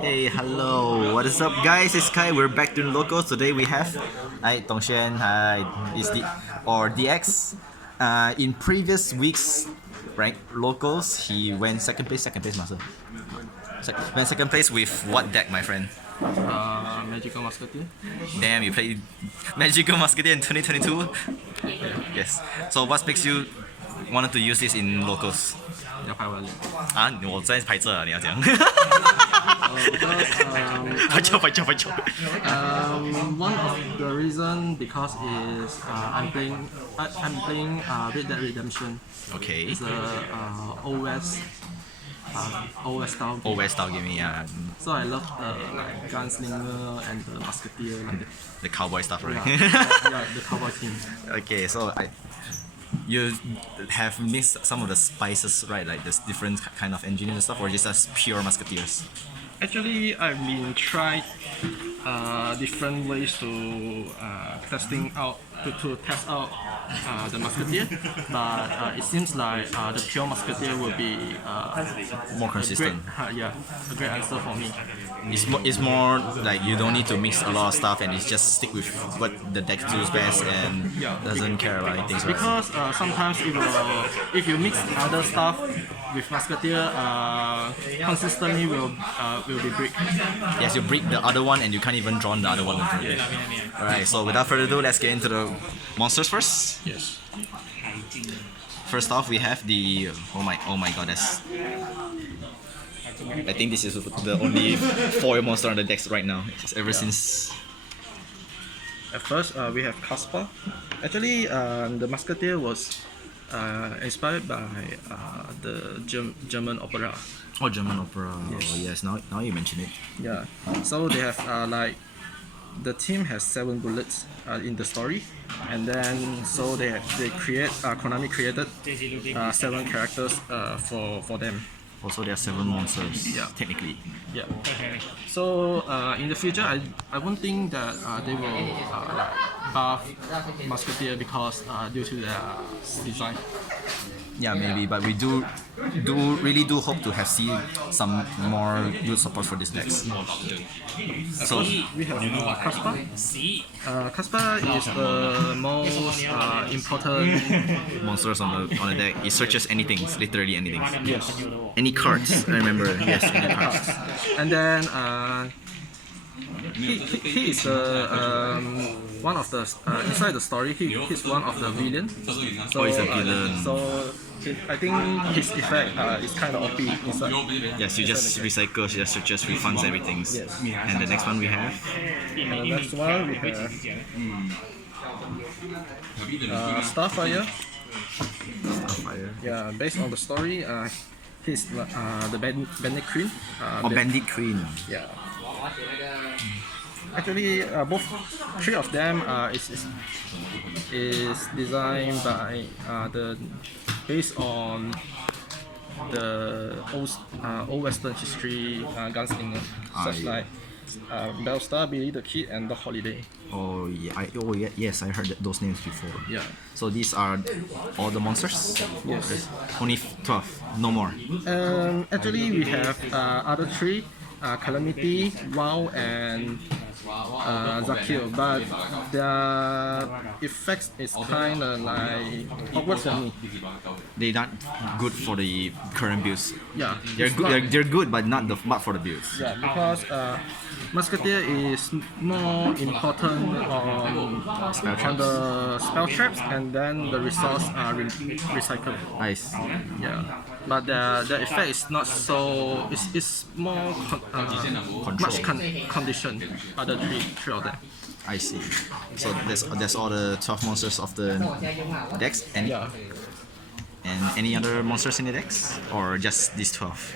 Hey, hello. What is up, guys? It's Kai. We're back to the locals. Today we have DongXuan. Hi, is the or DX. In previous weeks, rank locals, he went second place. Second place, master. Went second place with what deck, my friend? Magical Musketeer. Damn, you played Magical Musketeer in 2022. Yes. So what makes you wanted to use this in locals? 要拍完了。啊，我在拍这啊，你要讲。拍照。One of the reason because is I'm playing Red Dead Redemption. Okay. It's a OS style. OS style game, yeah. So I love like gunslinger and the musketeer, like The cowboy stuff, right? yeah, the cowboy team. Okay, so you have mixed some of the spices, right? Like there's different kind of engineers and stuff, or just as pure musketeers? Actually, I've been tried different ways to testing out to test out the musketeer, but it seems like the pure musketeer will be More consistent. a great answer for me. It's more like you don't need to mix a lot of stuff, and it's just stick with what the deck does best and doesn't care about anything. Right? Because sometimes if you mix other stuff with musketeer, consistently will be break. Yes, you break the other one, and you can't even draw the other one. Alright, so without further ado, let's get into the monsters first. Yes. First off, we have the oh my god, that's. I think this is the only foil monster on the decks right now. Ever since. At first, we have Caspar. Actually, the musketeer was inspired by the German opera. Oh, German opera. Yes. Oh, yes. Now you mention it. Yeah. So they have like the team has 7 bullets in the story, and then so they create Konami created 7 characters for them. Also, there are 7 monsters. Yeah. Technically. Yeah. So in the future, I won't think that they will like buff musketeer because due to their design. Yeah, maybe, but we really do hope to have some more good support for this decks. So We have Caspar. Caspar is the most important. monsters on the deck. It searches anything, literally anything. Yes. Any cards, I remember. Yes, any cards. And then he is one of the inside the story. He's one of the villains. So, Oh, he's a villain. I think his effect is kind of OP inside. Yes, you just recycle, just searches, refunds everything. Yes. And the next one we have. And the next one we have Starfire. Fire. Yeah, based on the story, he's the Bandit Queen. Bandit Queen. Yeah. Actually, both 3 of them is designed by based on the old Western history gunslinger, such like Bellstar, Billy the Kid, and the Holiday. Oh yeah, yes, I heard those names before. Yeah. So these are all the monsters? Yes. Only 12, no more. Actually, we have other 3. Calamity, WoW, and Zakir, but their effects is kind of like awkward for me. They're not good for the current builds. Yeah, They're it's good. not- They're good, but not for the builds. Yeah, because Musketeer is more important on the spell traps, and then the resource are recycled. Nice. Yeah, but the effect is not so. It's more conditioned. Other three of them. I see. So that's all the 12 monsters of the decks, and Yeah. and any other monsters in the decks, or just these 12?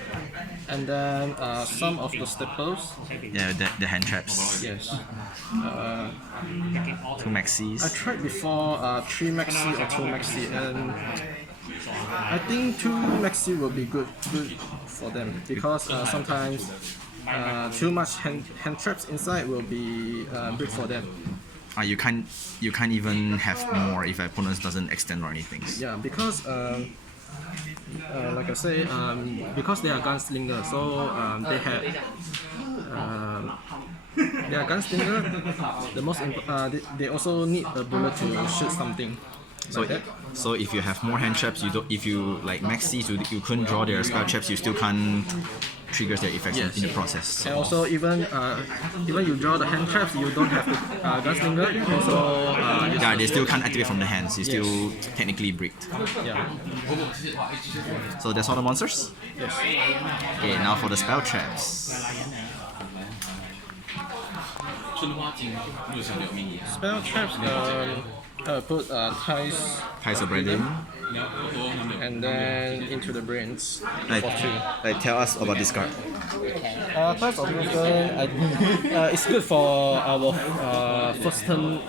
And then some of the staples. Yeah, the hand traps. Yes. 2 maxis. I tried before 3 maxi or 2 maxi, and I think 2 maxi will be good for them because sometimes too much hand traps inside will be good for them. You can't even have more if opponent doesn't extend or anything. Yeah, because like I say, because they are gunslinger, so they have their gunslinger, they also need a bullet to shoot something. So, Like that. so if you have more hand traps, if you like maxis, you couldn't draw their spell traps, you still can't trigger their effects Yes. in the process. And also even you draw the hand traps, you don't have the gunslinger. Also, Yeah, they still can't activate from the hands. It's still technically bricked. yeah. So that's all the monsters? Yes. Okay, now for the spell traps. Spell traps. Put ties Kaiser Branding. and then into the brains Like, for 2. like, tell us about this card. Ties of Wisdom, it's good for our first turn.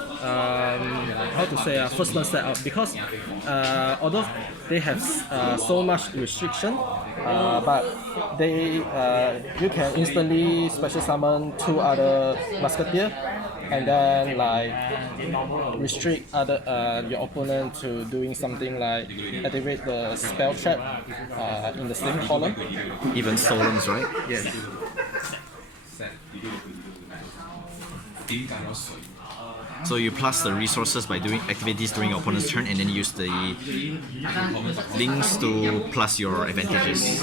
First turn setup because although they have so much restriction, but you can instantly special summon 2 other Musketeer and then like restrict your opponent to doing something like activate the spell trap in the same column. Even Solons, right? Yes. So you plus the resources by doing activities during your opponent's turn, and then use the links to plus your advantages.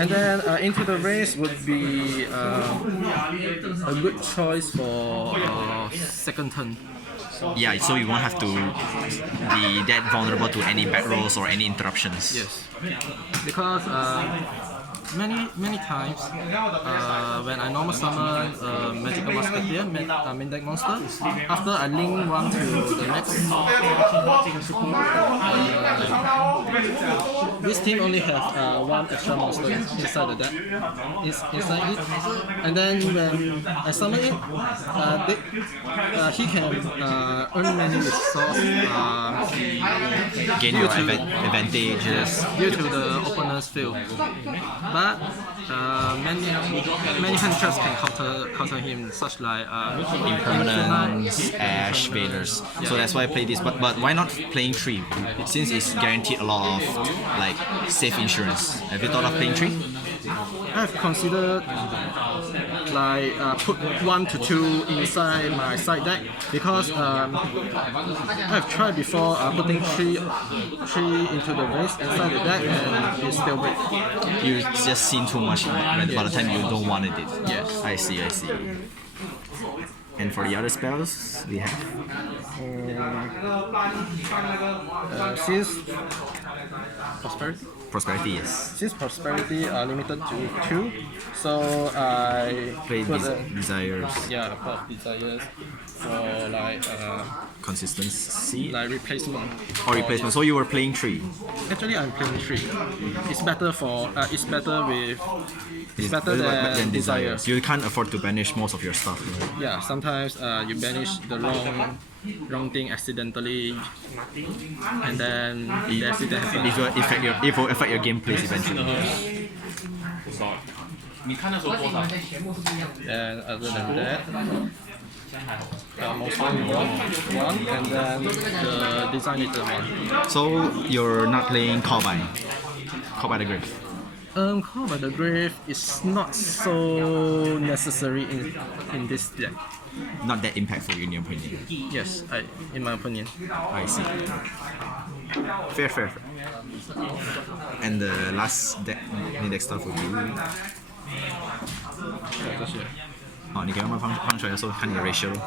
And then into the race would be a good choice for second turn. Yeah, so you won't have to be that vulnerable to any back rolls or any interruptions. Yes, because many times when I normal summon a magical musketeer, main deck monster, after I link one to the next, this team only has one extra monster inside the deck, inside it, and then when I summon it, he can earn many resources Gain your advantages. due to the opponent's field. But many hand traps can counter him, such like Impermanence, Ash, Vaders. So that's why I play this. But why not playing 3? Since it's guaranteed a lot of like safe insurance. Have you thought of playing 3? I've considered like put 1 to 2 inside my side deck because I've tried before putting three into the base inside the deck and it's still break. You just seen too much by the time you don't want it. Yes. I see. And for the other spells, we have Since prosperity, yes. since prosperity are limited to 2, so I Play put desires, put desires for consistency, like replacement. or replacement. So you were playing 3. Actually, I'm playing 3. It's better than desires. You can't afford to banish most of your stuff. Right? Yeah, sometimes you banish the wrong thing accidentally, and then the accident happens. It will affect your gameplay eventually. And other than that, mostly one, and then the designated one. So you're not playing Call by the Grave. Call by the Grave is not so necessary in this deck. Not that impactful in your opinion. Yes, in my opinion. I see. Fair. And the last deck stuff would be 这些。你给他们放出来的时候看你的 ratio 咯。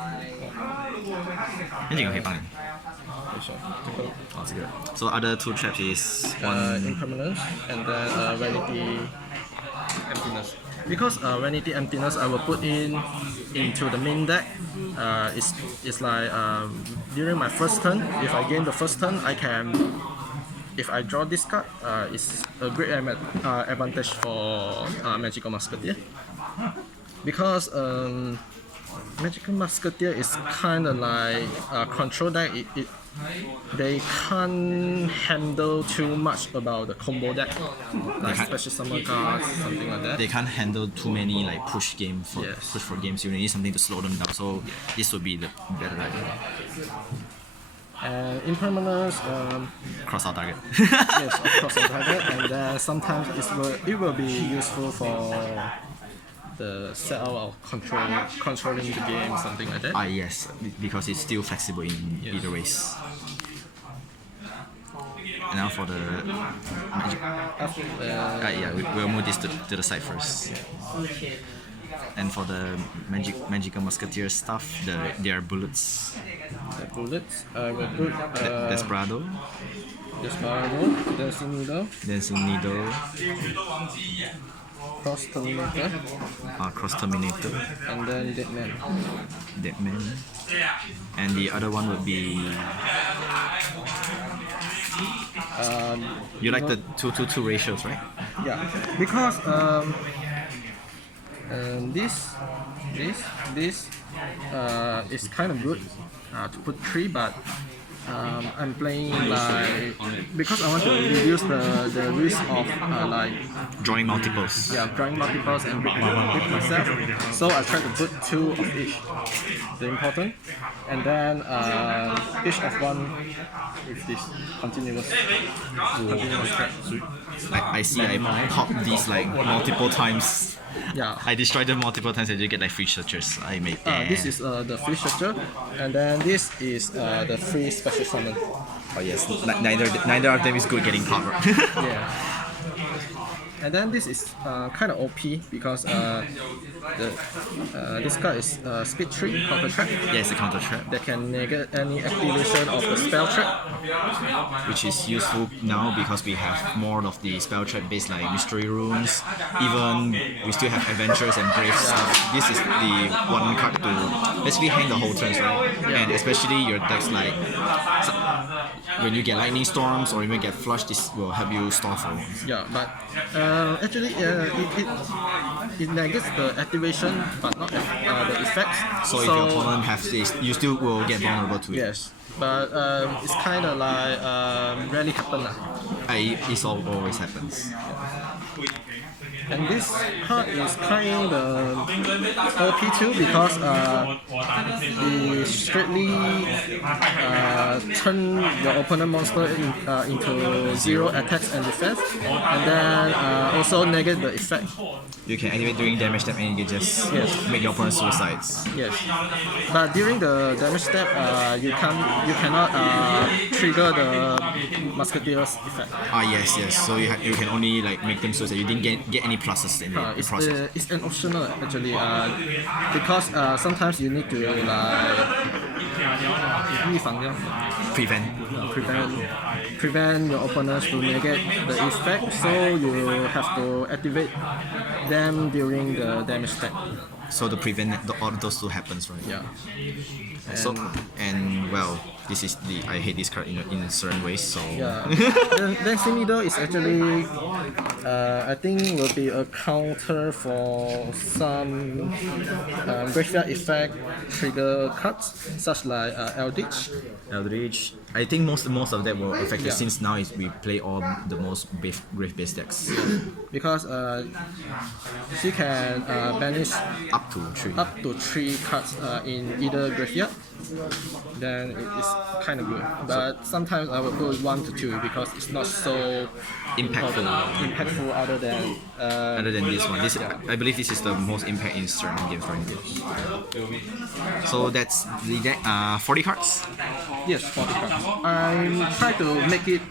那几个可以帮你。这个。So other 2 traps is impermanence and then vanity emptiness. Because vanity emptiness I will put into the main deck. It's like during my first turn, if I gain the first turn, I can. If I draw this card, it's a great advantage for Magical Musketeer. Because Magical Musketeer is kind of like control deck. They can't handle too much about the combo deck, like special summon cards, something like that. They can't handle too many like push Yes. for games. You need something to slow them down. So this would be the better idea. And impermanence, Cross out target. yes, of course, I have it. And then sometimes it will be useful for the setup of controlling the game, something like that. Ah yes, because it's still flexible in Yes. either ways. And now for the magic. Yeah, we'll move this to the side first. And for the magical musketeer stuff, their bullets. The bullets, I will put Desperado, Dancing Needle, Dancing Needle, Cross Terminator, Cross Terminator, and then Deadman. Deadman. And the other one would be. You like the 2-2-2 ratios, right? Yeah, because this is kind of good to put 3, but I'm playing like because I want to reduce the risk of like Drawing multiples. drawing multiples and break myself. So I try to put 2 of each, the important, and then each of one with this continuous track. I see. I pop these like multiple times. Yeah. I destroy them multiple times and you get like free structures. I made that. This is the free structure, and then this is the free special summon. Oh yes, neither of them is good getting power. Yeah. And then this is kind of OP because this card is speed 3 counter trap Yes, the counter trap, that can negate any activation of the spell trap. which is useful now because we have more of the spell trap based like mystery runes. Even we still have adventures and brave stuff. This is the one card to basically hang the whole turns, right? And especially your decks like when you get lightning storms or even get flush, this will help you store for. Yeah, but actually it negates the activation but not the effects. So if your opponent has this, you still will get vulnerable to it. Yes, but it's kind of like rarely happen lah. It always happens. And this card is kind of OP too because it straightly turn your opponent monster into 0 attacks and defense, and then also negate the effect. You can activate during damage step and you can just make your opponent suicides. Yes, but during the damage step, you cannot trigger the Musketeer's effect. Yes. So you can only like make them suicide. You didn't get any pluses in the process. It's an optional actually because sometimes you need to like 预防掉 prevent your opponents to negate the effect, so you have to activate them during the damage step. So to prevent all those two happens, right? Yeah. And well, this is I hate this card in certain ways. So Yeah. Then Simido is actually I think will be a counter for some graveyard effect trigger cards such like Eldritch. Eldritch. I think most of that will affect it since now we play all the most grave based decks. Because she can banish Up to 3 cards in either graveyard. Then it is kind of good. But sometimes I will put 1 to 2 because it's not so impactful other than this one. I believe this is the most impact in certain games right now. So that's the deck. 40 cards. yes, 40 cards. I try to make it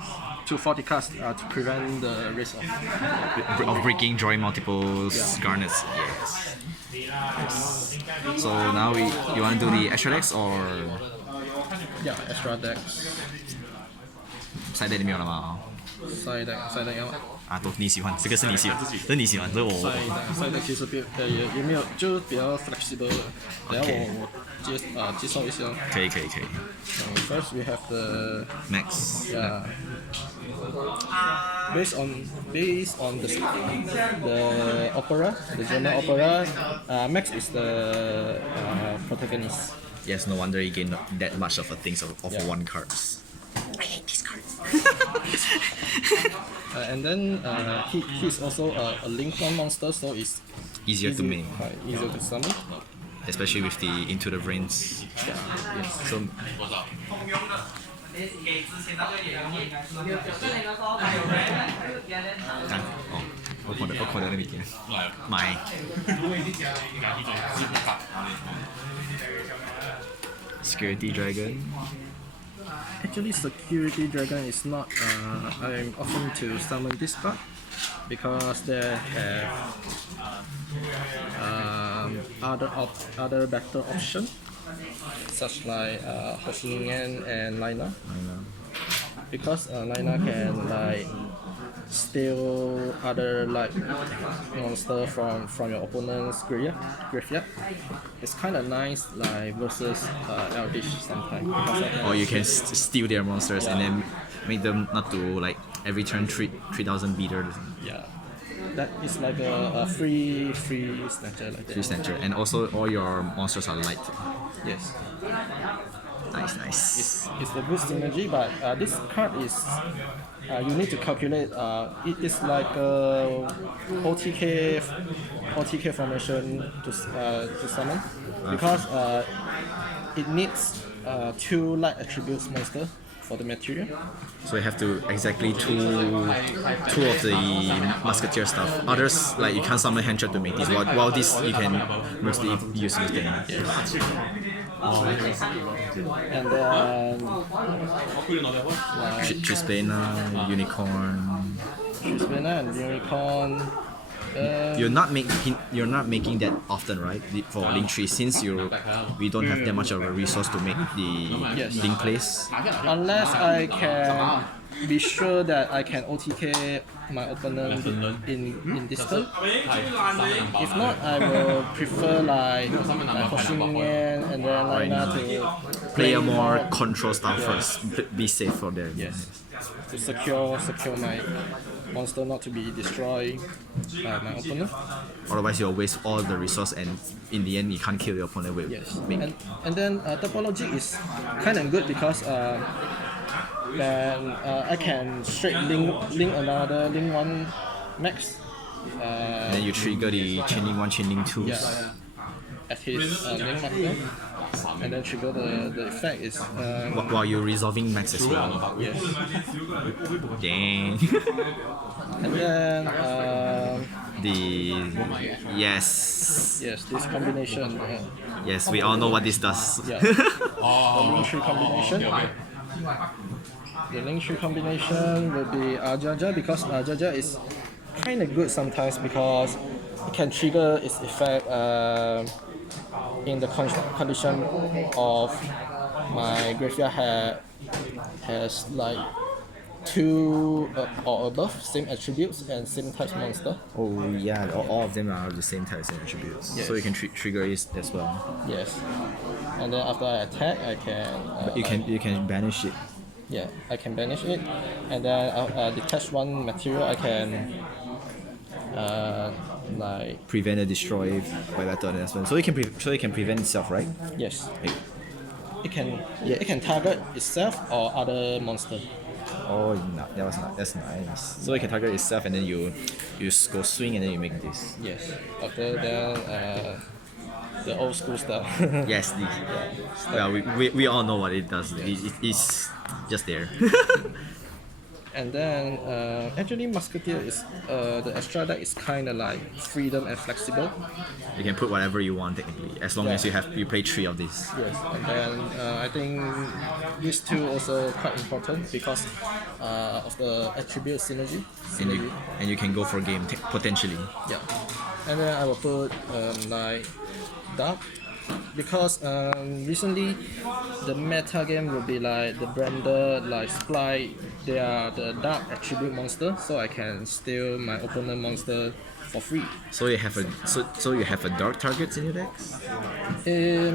to 40 cards to prevent the risk Of breaking, drawing multiple garnets. Yes. So now you want to do the extra decks or extra decks. side deck 没有了吗？ side deck 要吗？都你喜欢，这个是你喜欢，这是你喜欢，这我 side deck 其实也没有，就是比较 flexible 的。等下我介绍一下。可以。First we have the Max. Based on the opera, the German opera, Max is the protagonist. Yes, no wonder you gain that much of a things of one cards. I hate these cards. And then he's also a linked one monster, so it's Easier to make, easier to summon. especially with the into the vrains. So 我那边买 Security Dragon. Actually, Security Dragon is not. I'm often to summon this card because they have other better option such like Hoshingen and Lina. Because Lina can like steal other like monster from your opponent's graveyard. It's kind of nice like versus Eldish sometimes. Or you can steal their monsters and then make them not to like every turn 3,000 beater. Yeah, that is like a free snatcher like that. Free snatcher, and also all your monsters are light. Yes. Nice. It's a good synergy, but this card is you need to calculate. It is like a OTK formation to summon because it needs 2 light attributes monster for the material. So you have to exactly two of the Musketeer stuff. Others like you can't summon hand trap to make this. While this you can mostly use this thing. And then Trispana, Unicorn. Trispana and Unicorn. You're not making that often, right? For Link Tree, since we don't have that much of a resource to make the Link plays. Unless I can be sure that I can OTK my opponent in this turn. If not, I will prefer like Hoshingen and then Lina to play a more control style first. Be safe for them. Yes. To secure my monster not to be destroyed by my opponent. Otherwise, you'll waste all the resource, and in the end, you can't kill your opponent with. Yes. And then topology is kind of good because then I can straight link another link 1 max. And then you trigger the chaining 1, chaining 2. Yeah. At his link marker. And then trigger the effect is while you're resolving max as well. Yes. Dang. And then yes, this combination. Yes, we all know what this does. Yeah. The link tree combination. The link tree combination will be Jaja because Jaja is kind of good sometimes because it can trigger its effect in the condition of my graveyard has like 2 or above same attributes and same type monster. Oh yeah, all of them are the same types and attributes. Yes. So you can trigger it as well. Yes. And then after I attack, I can. But you can banish it. Yeah, I can banish it, and then detach 1 material. I can like Prevent or destroy by battle and as well. So it can prevent itself, right? yes. Like, It can target itself or other monster. oh, no, that's nice. So it can target itself and then you go swing and then you make this. Yes. After that, the old school stuff. Yes, well, we all know what it does. It's just there. And then actually Musketeer is the extra deck is kind of like freedom and flexible. You can put whatever you want technically, as long as you play 3 of these. Yes, and then I think these 2 also quite important because of the attribute synergy. And you can go for game potentially. Yeah, and then I will put like Dark because recently the meta game will be like the Brander, like Sply. They are the dark attribute monster, so I can steal my opponent monster for free. So you have a dark targets in your decks.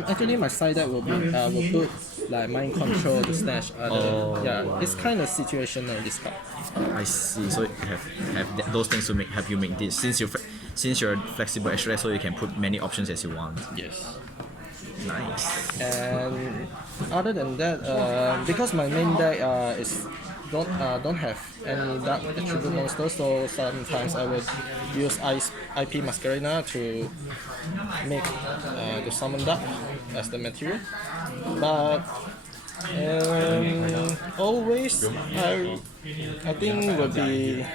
Actually, my side deck will put like mind control to snatch other. Yeah, it's kind of situational this card. I see. So you have those things to help you make this. Since you're flexible extra, so you can put many options as you want. Yes. Nice. And other than that, because my main deck don't have any dark attribute monsters, so sometimes I would use IP Masquerade to make the summon dark as the material. But Always, I think would be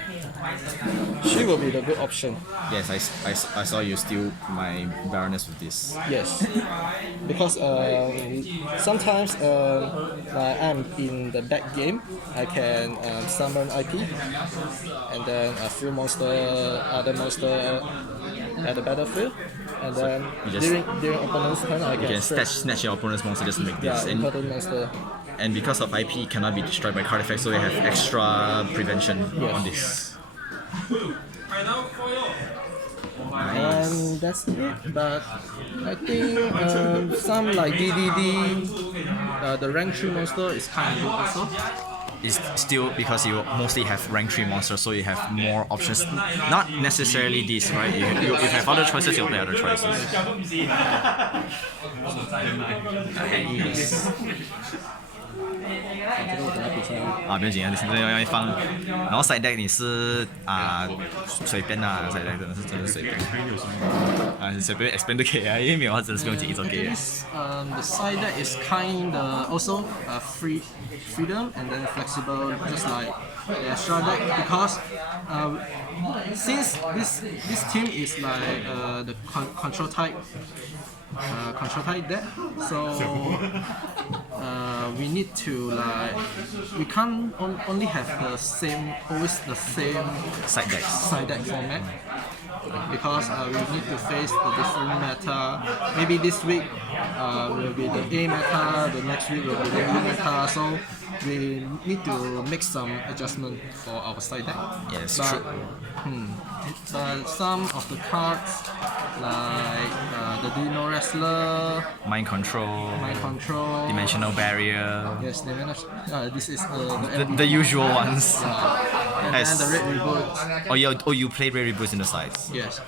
she will be the good option. Yes, I saw you steal my Baroness with this. Yes, because sometimes I'm in the back game. I can summon IP, and then a few other monster at the battlefield, and then during opponent's turn I You can can snatch your opponent's monster just to make this. important monster. And because of IP, it cannot be destroyed by card effects, so we have extra prevention Yes. on this. And that's it. But I think some like DDD, the rank 3 monster is kind of good also. It's still because you mostly have rank 3 monsters, so you have more options. Not necessarily this, right? If you have other choices, you'll play other choices. Nice. 啊，不用紧啊，你现在要放，然后 side deck 你是随便啦，side deck 真的是随便，随便 explain 都可以啊，因为没有话真的是不用紧一种给。The side deck is kind also freedom and then flexible, just like the extra deck, because since this team is like the control type deck, so we need to we can't only have always the same side deck format, because we need to face the different meta. Maybe this week will be the A meta, the next week will be the B meta, so we need to make some adjustment for our side deck. Yes, but, true. But some of the cards like the Dino Wrestler, Mind control, dimensional barrier. Yes, this is The usual ones. And then the Red Reboot. Oh, you play Red Reboots in the sides. Yes,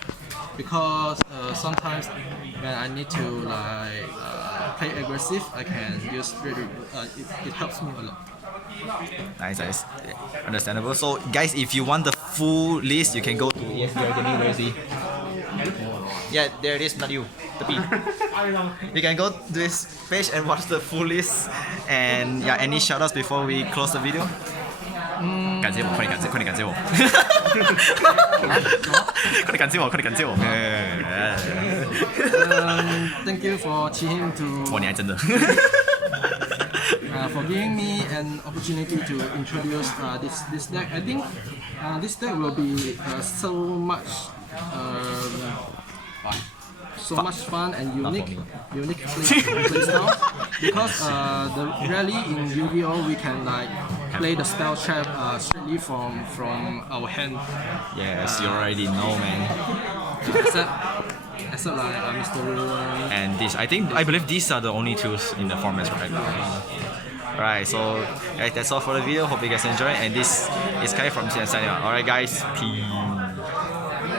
because sometimes when I need to play aggressive, I can use Red Reboot. It helps me a lot. Nice. Understandable. So, guys, if you want the full list, you can go to ESPN Gaming. Where is he? Yeah, there it is, not you. The P. You can go to this page and watch the full list. And yeah, any shoutouts before we close the video? 感谢我，快点感谢我！快点感谢我！ Thank you for Chihim to. 哇，你还真的。 For giving me an opportunity to introduce this deck. I think this deck will be so much fun and unique play style, because the rally in Yu-Gi-Oh we can play the spell trap strictly from our hand. Yes, you already know, man. Except Mr. Ruin. And this, I believe these are the only tools in the formats right now. Alright, so guys, that's all for the video. Hope you guys enjoy. And this is Kai from CN signing out. Alright, guys, peace.